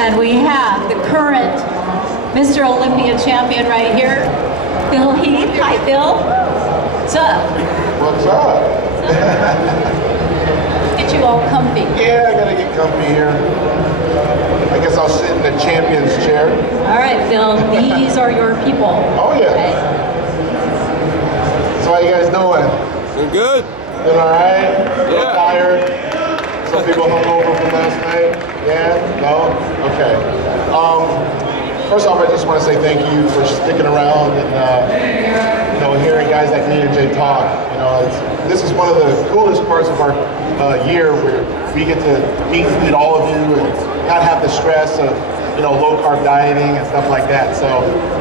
And we have the current Mr. Olympia champion right here, Bill Heath. Hi, Bill. What's up? What's up? Get you all comfy. Yeah, I gotta get comfy here. I guess I'll sit in the champion's chair. All right, Bill, these are your people. Oh, yeah. Okay. So how you guys doing? Doing good. Doing all right? A little Yeah. tired? Some people hung over from last night? Yeah? No? Okay. First off, I just want to say thank you for sticking around and hearing guys like me and Jay talk. This is one of the coolest parts of our year where we get to meet all of you and not have the stress of low carb dieting and stuff like that. So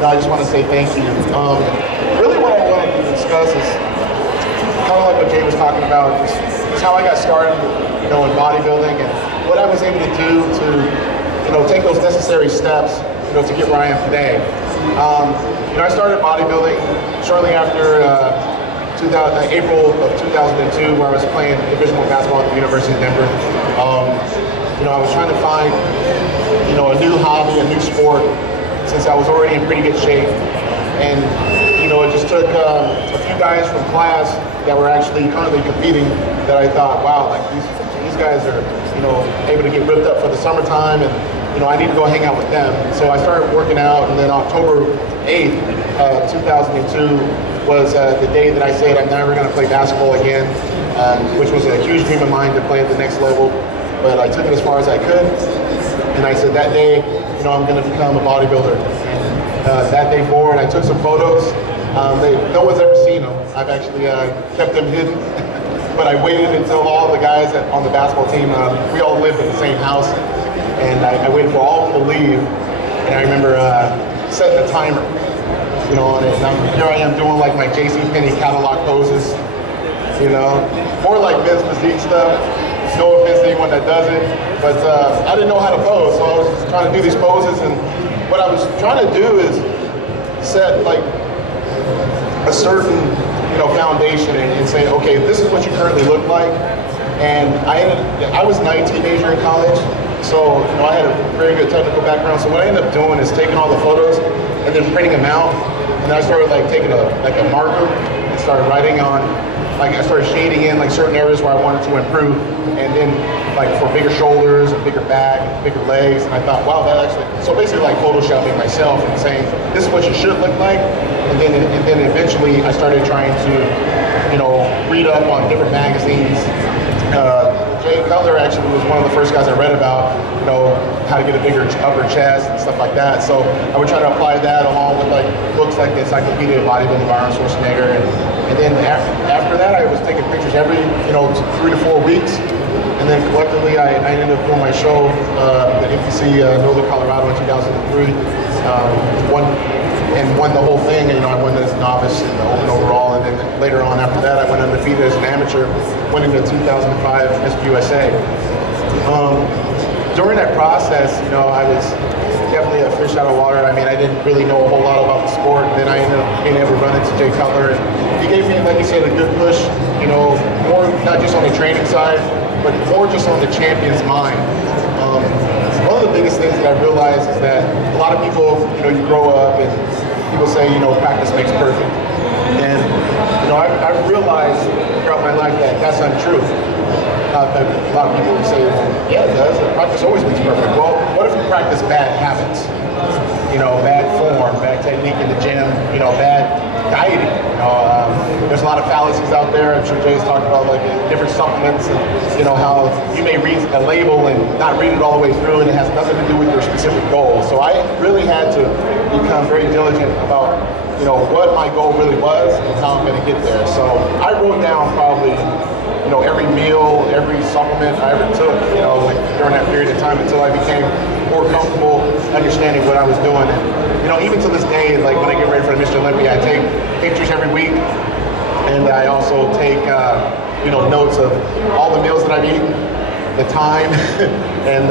I just want to say thank you. Really, what I wanted to discuss is kind of like what Jay was talking about, is how I got started, in bodybuilding and what I was able to do to, take those necessary steps, to get where I am today. I started bodybuilding shortly after April of 2002, where I was playing Division I basketball at the University of Denver. I was trying to find, a new hobby, a new sport, since I was already in pretty good shape. And, it just took a few guys from class that were actually currently competing that I thought, wow, like these guys are, able to get ripped up for the summertime, and I need to go hang out with them. So I started working out, and then October 8th, 2002 was the day that I said I'm never going to play basketball again, which was a huge dream of mine to play at the next level. But I took it as far as I could, and I said that day, I'm going to become a bodybuilder. And that day forward, I took some photos. No one's ever seen them. I've actually kept them hidden. But I waited until all the guys on the basketball team, we all lived in the same house, and I waited for all of them to leave. And I remember setting a timer, on it. And here I am doing like my JCPenney catalog poses, more like Vince physique stuff. No offense to anyone that does it, but I didn't know how to pose, so I was just trying to do these poses. And what I was trying to do is set like a certain foundation and say, okay, this is what you currently look like. And I was a 19 major in college, so I had a very good technical background. So what I ended up doing is taking all the photos and then printing them out. And then I started like taking a marker and started writing on, like I started shading in like certain areas where I wanted to improve. And then like for bigger shoulders, a bigger back, bigger legs. And I thought, wow, that actually, so basically like photoshopping myself and saying, this is what you should look like. And then eventually I started trying to, read up on different magazines. Jay Cutler actually was one of the first guys I read about, how to get a bigger upper chest and stuff like that. So I would try to apply that along with like books like the Encyclopedia of Bodybuilding by Arnold Schwarzenegger. And then after that, I was taking pictures every, 3 to 4 weeks. And then collectively, I ended up doing my show at NPC Northern Colorado in 2003. Won the whole thing. I won as a novice and the open overall, and then later on after that, I went undefeated as an amateur, winning the 2005 Mr. USA. During that process, I was definitely a fish out of water. I mean, I didn't really know a whole lot about the sport. And then I ended up being able to run into Jay Cutler, and he gave me, like you said, a good push. More not just on the training side, but more just on the champion's mind. One of the biggest things that I realized is that a lot of people, you grow up and people say, practice makes perfect. And, I've realized throughout my life that that's untrue. A lot of people would say, well, yeah, it does. Practice always makes perfect. Well, what if you practice bad habits? Bad form, bad technique in the gym, bad dieting. There's a lot of fallacies out there. I'm sure Jay's talked about like different supplements and how you may read a label and not read it all the way through, and it has nothing to do with your specific goal. So I really had to become very diligent about what my goal really was and how I'm going to get there. So I wrote down probably every meal, every supplement I ever took, during that period of time until I became more comfortable understanding what I was doing. And, even to this day, like when I get ready for Mr. Olympia, I take pictures every week, and I also take, notes of all the meals that I've eaten, the time, and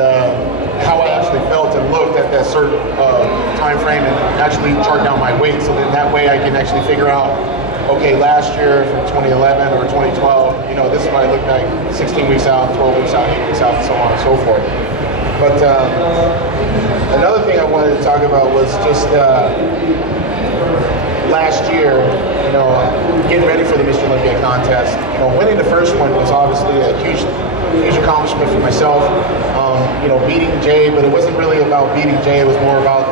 how I actually felt and looked at that certain time frame, and actually chart down my weight, so then that way I can actually figure out, okay, last year from 2011 or 2012, this is what I looked like 16 weeks out, 12 weeks out, 8 weeks out, and so on and so forth. But Another thing I wanted to talk about was just last year, you know, getting ready for the Mr. Olympia contest. You know, winning the first one was obviously a huge accomplishment for myself. You know, beating Jay, but it wasn't really about beating Jay. It was more about,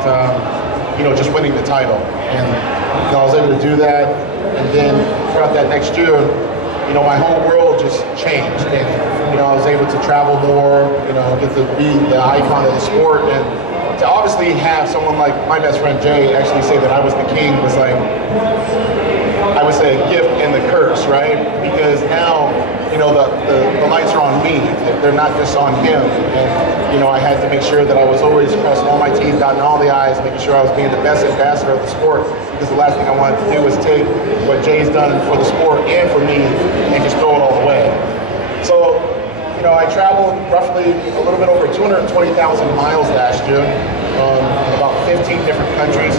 you know, just winning the title. And you know, I was able to do that. And then throughout that next year, you know, my whole world just changed. And you know, I was able to travel more. You know, get to be the icon of the sport. And to obviously have someone like my best friend Jay actually say that I was the king was like, I would say, a gift and the curse, right? Because now, you know, the lights are on me. They're not just on him. And, you know, I had to make sure that I was always crossing all my T's, dotting all the I's, making sure I was being the best ambassador of the sport. Because the last thing I wanted to do was take what Jay's done for the sport and for me and just throw it all away. So, you know, I traveled roughly a little bit over 220,000 miles last year, in about 15 different countries.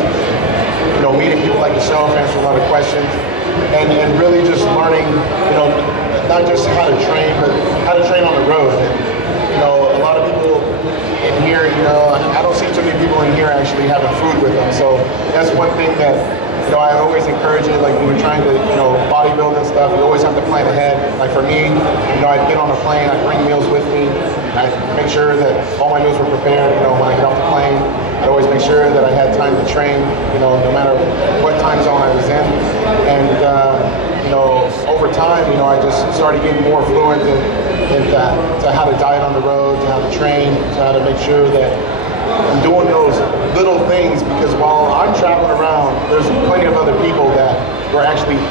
You know, meeting people like yourself, answering a lot of questions, and really just learning, you know, not just how to train, but how to train on the road. And, you know, a lot of people in here, you know, I don't see too many people in here actually having food with them. So that's one thing that, you know, I always encourage it. Like when we're trying to, you know, bodybuild and stuff, you always have to plan ahead. Like for me, you know, I'd get on a plane, I'd bring meals with me. I'd make sure that all my meals were prepared, you know, when I get off the plane. I'd always make sure that I had time to train, you know, no matter what time zone I was in. And, you know, over time, you know, I just started getting more fluent to how to diet on the road, to how to train, to how to make sure that I'm doing those little things, because while I'm traveling around, there's plenty of other people that were actually,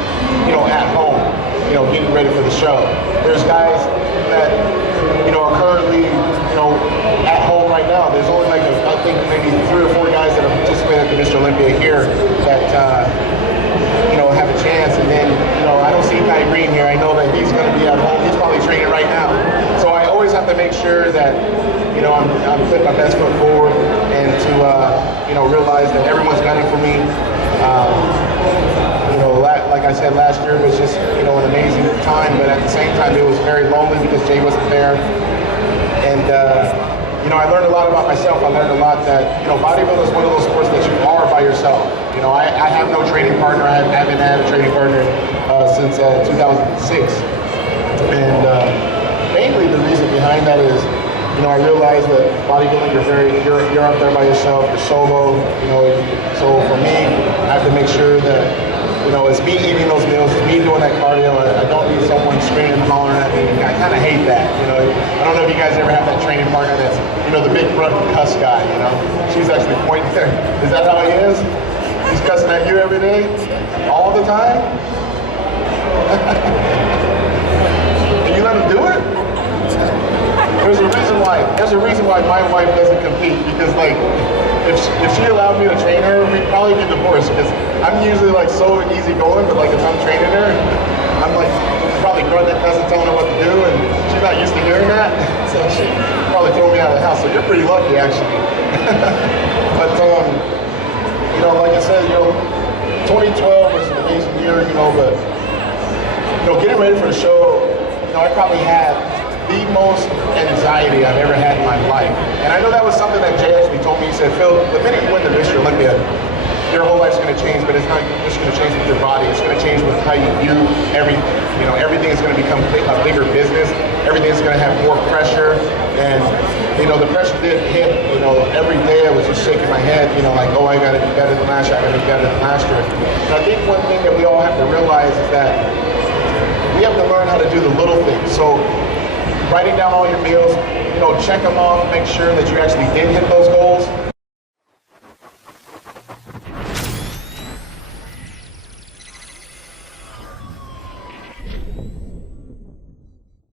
you know, at home, you know, getting ready for the show. There's guys that, you know, are currently, you know, at home right now. There's only like, I think maybe 3 or 4 guys that have participated at the Mr. Olympia here that, you know, have a chance. And then, you know, I don't see Ty Green here. I know that he's going to be at home. He's probably training right now. So I always have to make sure that, you know, I'm putting my best foot forward, and to, you know, realize that everyone's gunning for me. You know, like I said, last year was just, you know, an amazing time, but at the same time, it was very lonely because Jay wasn't there. And, you know, I learned a lot about myself. I learned a lot that, you know, bodybuilding is one of those sports that you are by yourself. You know, I have no training partner. I haven't had a training partner since 2006. And mainly the reason behind that is, you know, I realized that bodybuilding, you're up there by yourself, you're solo, you know, so for me, I have to make sure that, you know, it's me eating those meals, it's me doing that cardio. I don't need someone screaming and hollering at me. I kind of hate that, you know. I don't know if you guys ever have that training partner that's, you know, the big front cuss guy, you know. She's actually pointing there. Is that how he is? He's cussing at you every day? All the time? And you let him do it? There's a reason why my wife doesn't compete, because like if she allowed me to train her, we'd probably get divorced, because I'm usually like so easy going, but like if I'm training her, I'm like probably grunting at cousin telling her what to do, and she's not used to hearing that, so she probably throw me out of the house. So you're pretty lucky actually. But you know, like I said, you know, 2012 was an amazing year, you know, but you know, getting ready for the show, you know, I probably had the most anxiety I've ever had in my life. And I know that was something that Jay actually told me. He said, Phil, the minute you win the Mr. Olympia, your whole life's going to change, but it's not just going to change with your body. It's going to change with how you view everything. You know, everything is going to become a bigger business. Everything is going to have more pressure. And, you know, the pressure did hit. You know, every day I was just shaking my head, you know, like, oh, I got to be better than last year. I got to be better than last year. And I think one thing that we all have to realize is that we have to learn how to do the little things. So, writing down all your meals, you know, check them off, make sure that you actually did hit those goals.